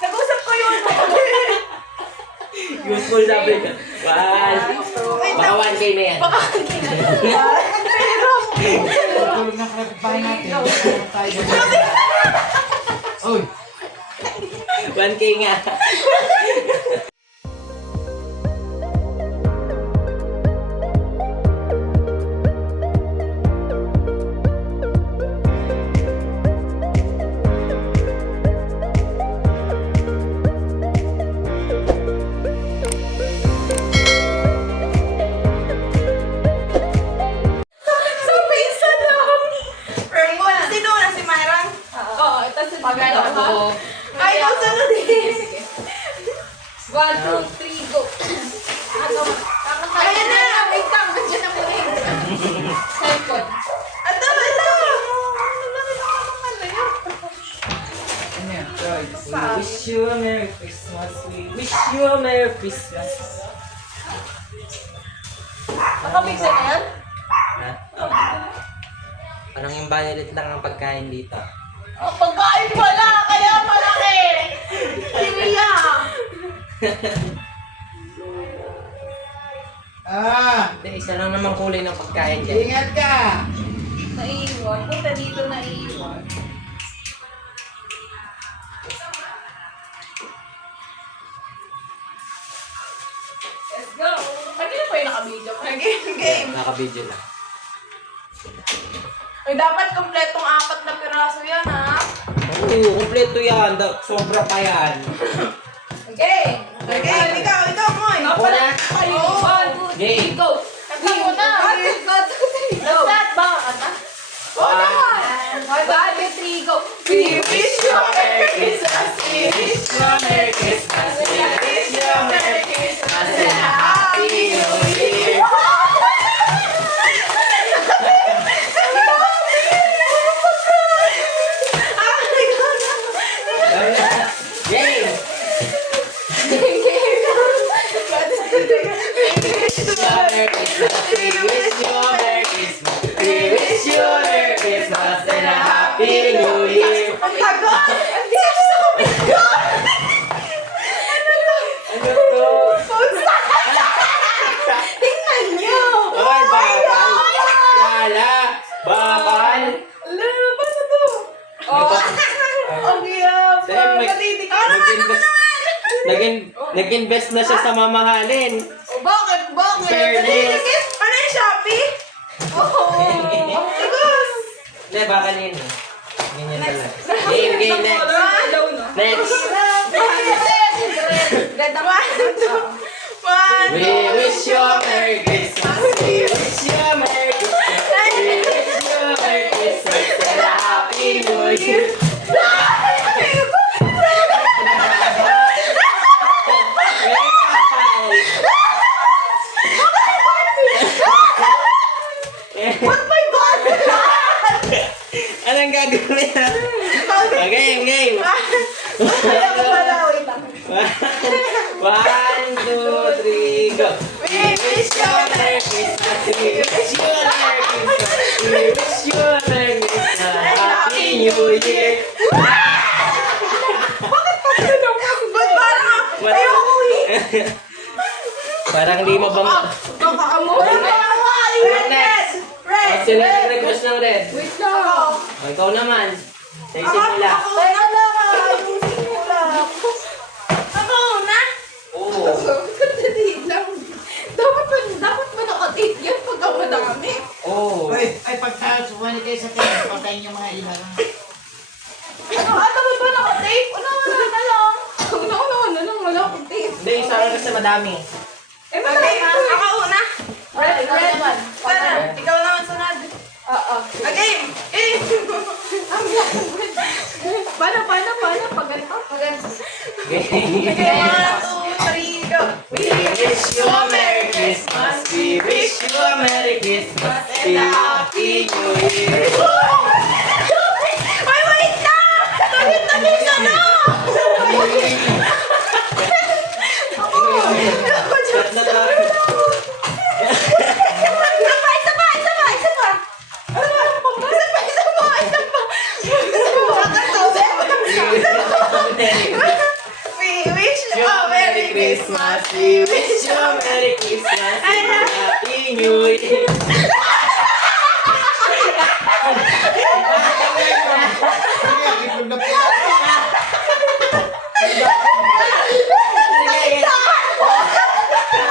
Nag-usap ko yun. Useful sabi ko. Baka 1K na yan. Tulog na kapitbahay natin. Uy! 1K nga. Ay, ikaw sunod eh. 1, 2, 3, go. Ayan na. Wait lang, nandiyan na muna yung cellphone. Ito. Ano yan? Choice. We wish you a Merry Christmas. We wish you a Merry Christmas. Nakapixel na yan? Ha? Parang yung violet lang ang pagkain dito. Oh, pagkain pala, kaya malaki. Kimiya. Hindi, isa lang naman kulay ng pagkain dyan. Ingat ka! Naiiwan. Punta dito naiiwan. Let's go. Kanina pa yung nakabidyo. Game. Naka-video lang. Ay, dapat kompletong 4 na piraso yan, ha? Oo, kompleto yan. Sobra pa yan. Okay. Ikaw, Moy. Wala. Oo. 1, 2, 3, go. Kanta mo na. Go. Lahat ba? Oo naman. 1, 2, 3, go. We wish you a Merry Christmas. We wish you a Merry Christmas. We wish you a Merry Christmas and a Happy New Year. Game! We wish you a Merry Christmas. We wish you a Merry Christmas and a Happy New Year. Ang tagal! Hindi ako sa komento! Ano to? Tingnan niyo! Ay, bakal! Lala! Bakal! Ala, paano to? Oh. Ang giyap! Saan may- Nag-invest na siya sa mamahalin. Bakit? Fairness. Ano yung Shopee? Oo! Ang tigas! Hindi, bakal yun. Ganyan talaga. Game, next. Next. Red ako. One, We wish you a Merry Christmas. We wish you a Merry Christmas. We wish you a Merry Christmas and a Happy New Year. What my God? Anong gagawin na? Game. Ayaw ko pala, wait lang. 1, 2, 3, go. We wish you a Merry Christmas. We wish you a Merry Christmas. We wish you a Merry Christmas. Happy New Year. Ba't parang ayoko eh. Parang di mabang... Nakaamoy. Next. Red. Sino yung request ng red? Wait lang. O, ikaw naman. Sa isip nila. Ako na. Oo. Kadali lang. Dapat ba naka-tape yan pagka madami? Oo. Uy! Ay, pagka sumali kayo sa tingin, patayin yung mga ilan. Dapat ba naka-tape? Wala na lang. Wala akong tape. Hindi, isa lang kasi madami. Okay, ako una. Red. Para, ikaw naman sunod. Oo. Okay. Ang lakad. Paano? Pag ganito? Okay. Okay, 1, 2, 3, go. We wish you a Merry Christmas. We wish you a Merry Christmas and a Happy New Year. Ay, wait lang! Tabi ka na! Isa pa! Christmas. We wish you a Merry Christmas and a Happy New Year. Ipag na po.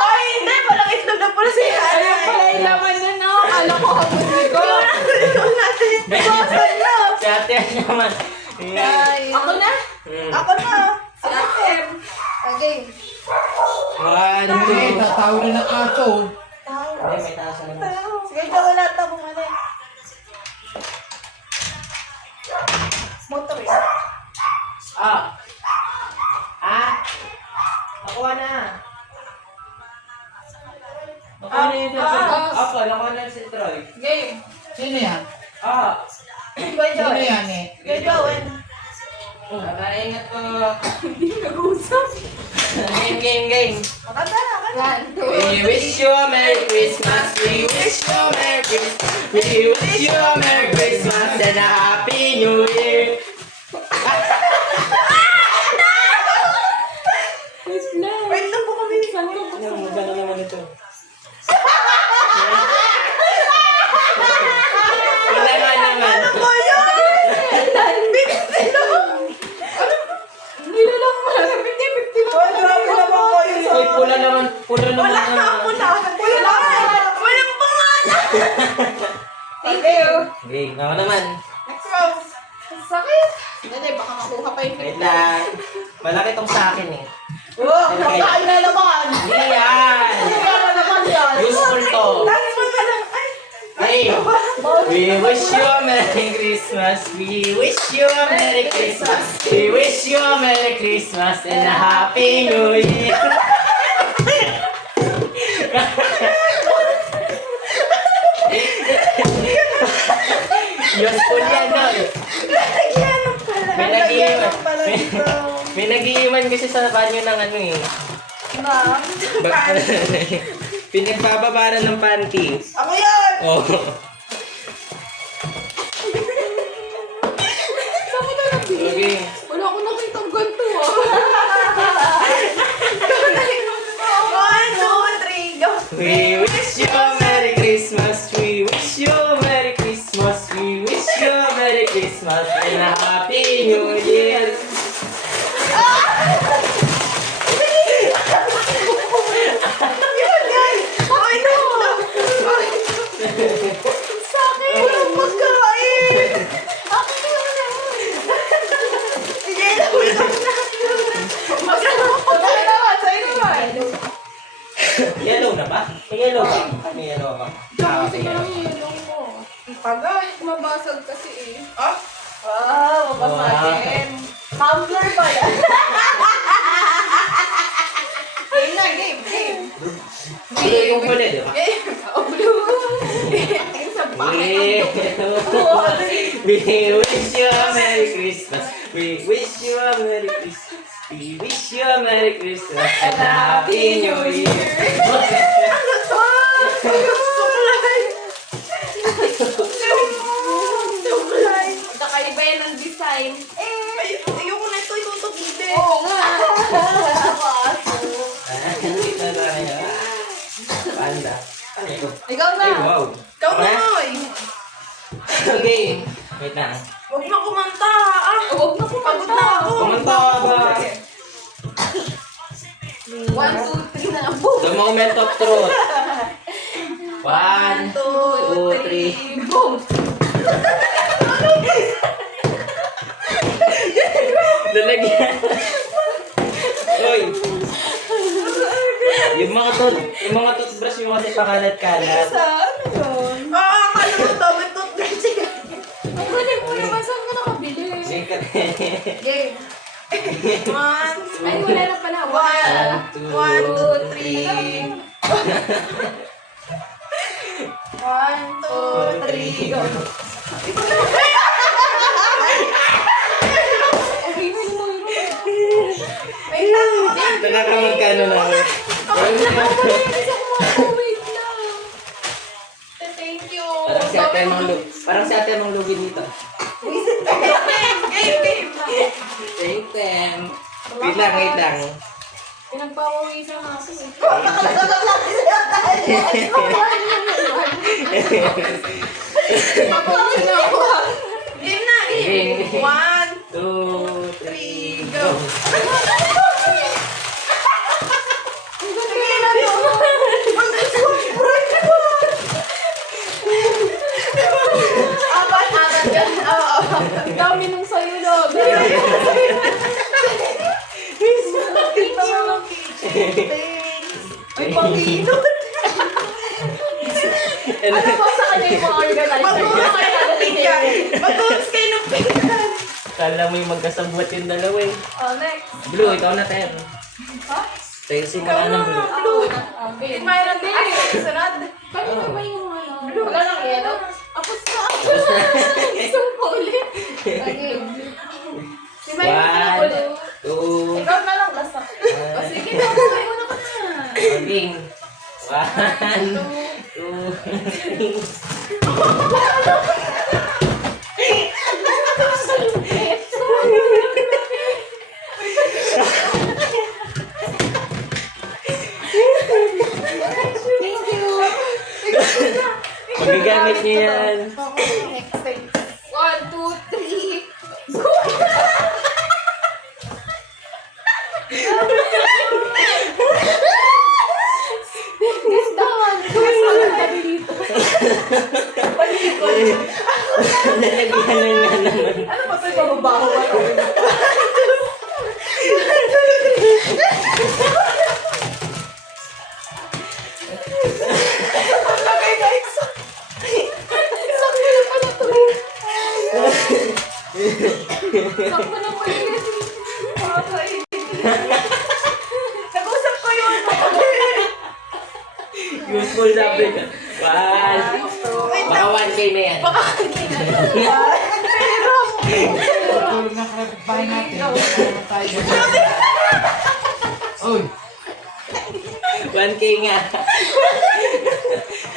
Ay, hindi. Walang itlog na pala siya. Ayun pala yung laman na no. Akala ko habang ko. Si ate naman. Ako na? Ako na. Si Atem. Okay. 1, 2. Hindi, tatawa na ng aso. Ay, may taas na naman. Sige, wala tabong ano eh. Motorist. Nakuha na. Nakuha na yun. Ako, nakuha na si Troy. Game. Sino yan? Boy Sino Joel. yan eh? Boy Joel. Ingat ko. Hindi nag-usap. Game. Makanta na. Yan. We wish you a Merry Christmas. We wish you a Merry Christmas. We wish you a Merry Christmas and a Happy New Year. Wait lang. Wait lang po kami. Saan ko gusto Ano, mo? magkano naman ito? Wala nga naman. Boy Joel. Bilis nila. Hindi na lang pala. 50-50 na. Boy, grabe naman ko yun. Uy, pula naman. Pula naman. Wala na ako na. Wala na. Walang pangalan. Thank you. Okay, ako naman. Next round. Ang sakit. Hindi, baka makuha pa yung Wait lang. Malaki tong sa akin eh. Oh, nakain na naman. Hindi yan. Nakain na naman yan. Useful to. Last one na lang. Ay. Hey, we wish you a Merry Christmas. We wish you a Merry Christmas. We wish you a Merry Christmas and a Happy New Year. Useful yan, no? Lagyan ng pala. May Lagyan nag-iwan. ng pala dito. May nag-iiwan kasi sa banyo ng ano eh. Ma'am. Pinagbababaran ng panty. Ako yan. Oh. Saan ko na lang Okay. Wala ko nakitang ganito ah. 1, 2, 3, go. We wish you a Merry Christmas. We wish you a Merry Christmas. We wish you a Merry Christmas and a Happy New Year. Yun, guys. Ay, no. Sakit. Walang pagkain. Ako naman. Sige, naman. Magkano naman, sa'yo naman. Yellow na ba? May yellow ba? May yellow ba? Kasi Okay. parang yellow mo. Pagay. Mabasag kasi eh. Wow, mabasagin. Tumbler pa yan. Game na, game. Blue yung huli, di ba? Game. Oh, blue. Yung sa bakit. We wish you a Merry Christmas. We wish you a Merry Christmas. We wish you a Merry Christmas and a Happy New Year. Suklay. Magkakaiba yan ng design. Ayoko na ito, itutok hindi. Oo nga. Dito na tayo. Panda. Ano ito? Ikaw na. Ay, wow. Ikaw na, Noy. Okay. Wait lang. Huwag na kumanta, Huwag na Pagod na ako. Kumanta ka ba? 1, 2, 3 na lang. Boom! The moment of truth. 1, 1, 2, 2, 3. Boom! Lalagyan. Oy. Yung mga toothbrush yung kasi pakalat-kalat. Akala mo dami toothbrush. Ang galing mo naman. Saan ka nakabili? Sikat. Game. 1, Ay, wala na pala. 1, 2, 3. 1, 2, 3, go. Okay, may mo yun. Wait lang. Nakakamagkano na ako. Wait lang. Thank you. Parang si ate mong lugi dito. Game. Thank them. Wait lang. Pinagpapawisan ako eh. Papawisan ako. Game na, game. Game. 1, 2, 3, go! Apat yan. Ang dami nung sa'yo na. Ay, pangino. Ano ba sa kanya yung mga organizer? Mag-uus kayo ng pinggan. Kala mo yung magkasabot yung dalawa eh. Oh, next. Blue, ikaw na tayo. Ha? Tayo si ka ng blue. Blue. Mayroon din. Ay, sunod. Kanina ba yung ano? Wala nang yellow? Apos ka. Isang pa ulit. Okay. Si Mayroon ka na ulit. 2, Ikaw na lang basta. O sige na, may una ka na. Game. 1, 2, Thank you. Magagamit niyo yan. Next time. 1, 2, 3. Go! Lalagyan nga naman. Ano ba sa bababaho ka? Okay guys. Sakto na pala to. Sakto na pala yun. Okay. Nag-usap ko yun. Useful sabi ka. 1. Baka 1K na yan. Tulog na kapitbahay natin. Ano tayo? Uy! 1K nga.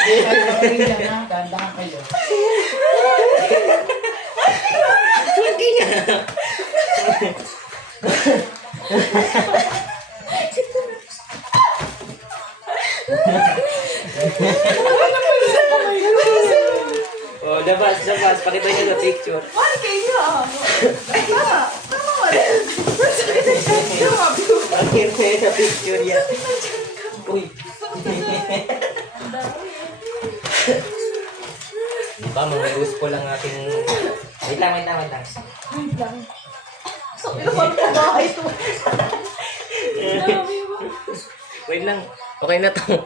Ay, yan ha. Dahan-dahan kayo. 1K nga. Oh, dabas. Pakita niyo sa picture. 1K nga. Tama ba rin? Pakita niyo sa picture yan. Uy. Diba, mga useful lang ating... Wait lang. So, ito pa ang bahay to. Wait lang. Okay na to.